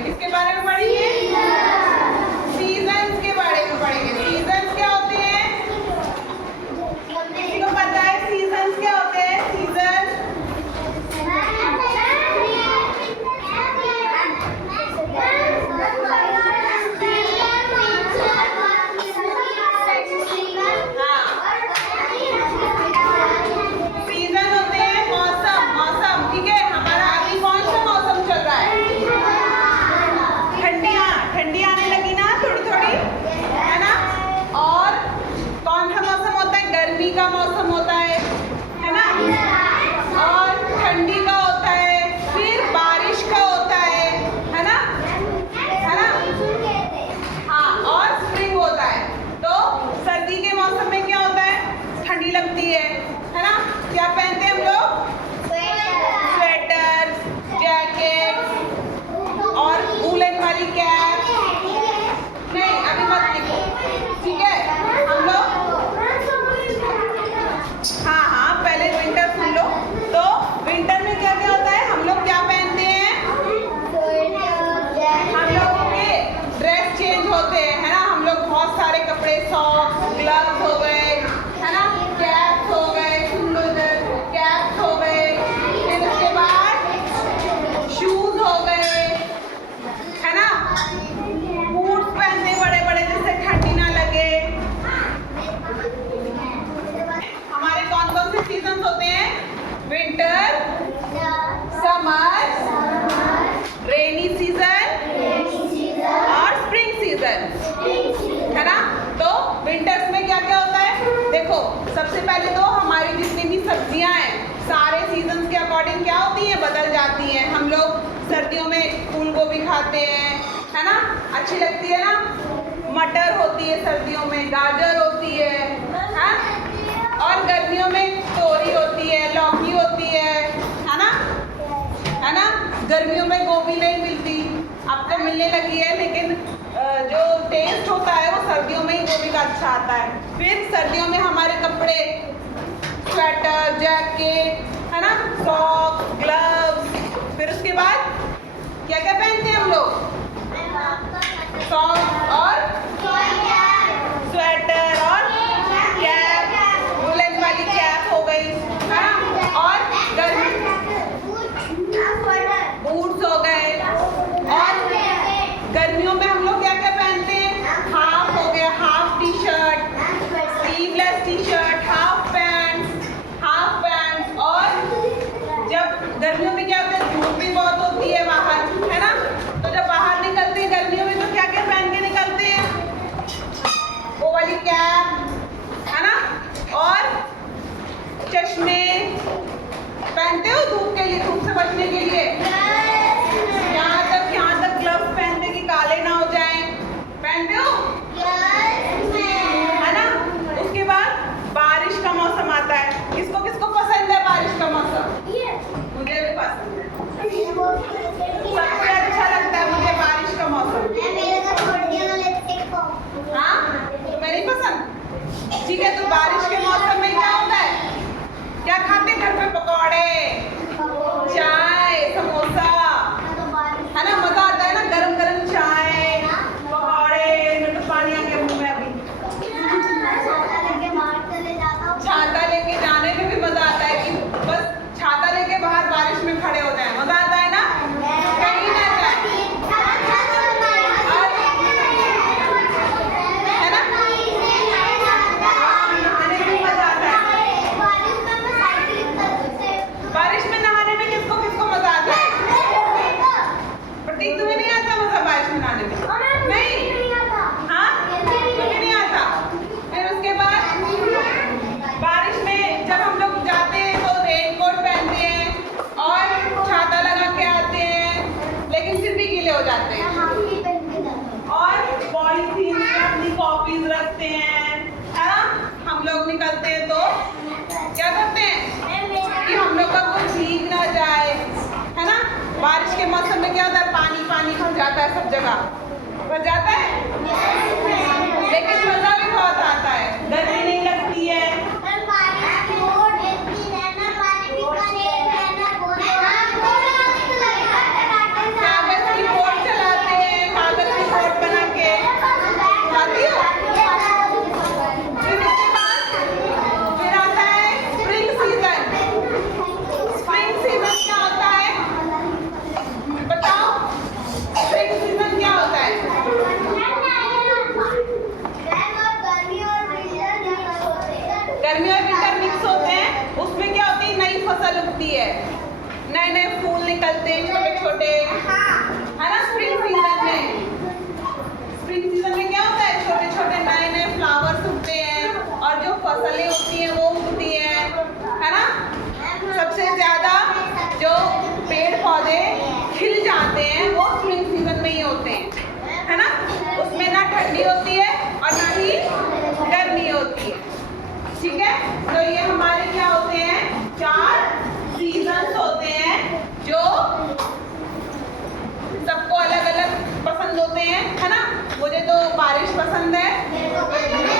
पढ़ेंगे? किसके बारे में पढ़ेंगे? सीजन्स के बारे में पढ़ेंगे। सीजन्स क्या होते हैं? किसी को पता है सीजन्स क्या होते हैं? सीजन का मौसम होता है ना? और ठंडी का होता है, फिर बारिश का होता है ना? है ना? हाँ, और स्प्रिंग होता है। तो सर्दी के मौसम में क्या होता है? ठंडी लगती है ना? क्या पहनते हैं हम लोग? स्वेटर, जैकेट और वूलन वाली कैप। नहीं, अभी मत लिखो, ठीक है? हम लोग हाँ, पहले विंटर सुन लो। तो विंटर में क्या क्या होता है? हम लोग क्या पहनते हैं? हम लोगों के ड्रेस चेंज होते हैं, है ना? हम लोग बहुत सारे कपड़े, सॉक्स, ग्लव्स हो गए, है ना? कैप्स हो गए, कैप्स हो गए, फिर उसके बाद शूज हो गए, है ना? बूट्स पहनते बड़े बड़े जिससे ठंडी ना लगे। हमारे कौन कौन से सीजन होते हैं? विंटर, समर, रेनी सीजन और स्प्रिंग सीजन, है ना? तो विंटर्स में क्या क्या होता है? देखो, सबसे पहले तो हमारी जितनी भी सब्जियां हैं सारे सीजन के अकॉर्डिंग क्या होती हैं? बदल जाती हैं। हम लोग सर्दियों में फूल गोभी खाते हैं, है ना? अच्छी लगती है ना? मटर होती है सर्दियों में, गाजर होती है और गर्मियों में तोरी होती है, लौकी होती है ना? है ना? गर्मियों में गोभी नहीं मिलती, अब तो मिलने लगी है, लेकिन जो टेस्ट होता है वो सर्दियों में ही गोभी का अच्छा आता है। फिर सर्दियों में हमारे कपड़े, स्वेटर, जैकेट, है ना? सॉक्स, ग्लव्स, फिर उसके बाद क्या क्या पहनते हैं हम लोग? सॉक्स और स्वेटर और कैप, वुलन वाली कैप हो गई, है ना? और बूट्स हो गए। और गर्मियों में हम लोग क्या क्या पहनते हैं? हाफ हो गया, half T shirt, sleeveless T shirt, half pants. और जब गर्मियों में क्या होता है? धूप भी बहुत होती है बाहर, है ना? तो जब बाहर निकलते हैं गर्मियों में तो क्या क्या पहन के निकलते हैं? वो वाली कैप, है ना? और चश्मे पहनते हो धूप के लिए, धूप से बचने के लिए। यहाँ तक ग्लव्स पहनते कि काले ना हो जाएं, पहनते हो, है ना? उसके बाद बारिश का मौसम आता है। किसको किसको पसंद है बारिश का मौसम? मुझे भी पसंद है, सबसे अच्छा लगता है मुझे बारिश का मौसम। हाँ, तुम्हें नहीं पसंद? ठीक है, तो बारिश के मौसम में क्या होता है? क्या खाते घर पे? पकौड़े, चाय, समोसा, है ना? मजा आता है ना? गरम गरम चाय, पकौड़े, मेरे तो पानी आ गया मुंह में अभी। छाता लेके जाने में भी मजा आता है कि बस छाता लेके बाहर बारिश में खड़े हो जाए, मजा आता है ना? कहीं ना जाए, है ना? नहाने में भी मजा आता है। बारिश में नहाने में किसको किसको मजा आता है? प्रतीक, तुम्हें नहीं आता मजा बारिश में नहाने में? नहीं, हाँ, तुम्हें नहीं आता। फिर उसके बाद बारिश में जब हम लोग जाते हैं तो रेनकोट पहनते हैं और छाता लगा के आते हैं, लेकिन फिर भी गीले हो जाते हैं। और पॉलीथीन में अपनी कॉपीज रखते हैं, है ना? हम लोग निकलते हैं तो क्या करते हैं कि हम लोग का कुछ भीग ना जाए, है ना? बारिश के मौसम में क्या होता है? पानी पानी भर जाता है, सब जगह भर जाता है, लेकिन मजा भी बहुत आता है, गर्मी नहीं लगती है। कागज की बोट चला होती है। ठीक है, तो ये हमारे क्या होते हैं, 4 सीजन्स होते हैं जो सबको अलग अलग पसंद होते हैं, है ना। मुझे तो बारिश पसंद है।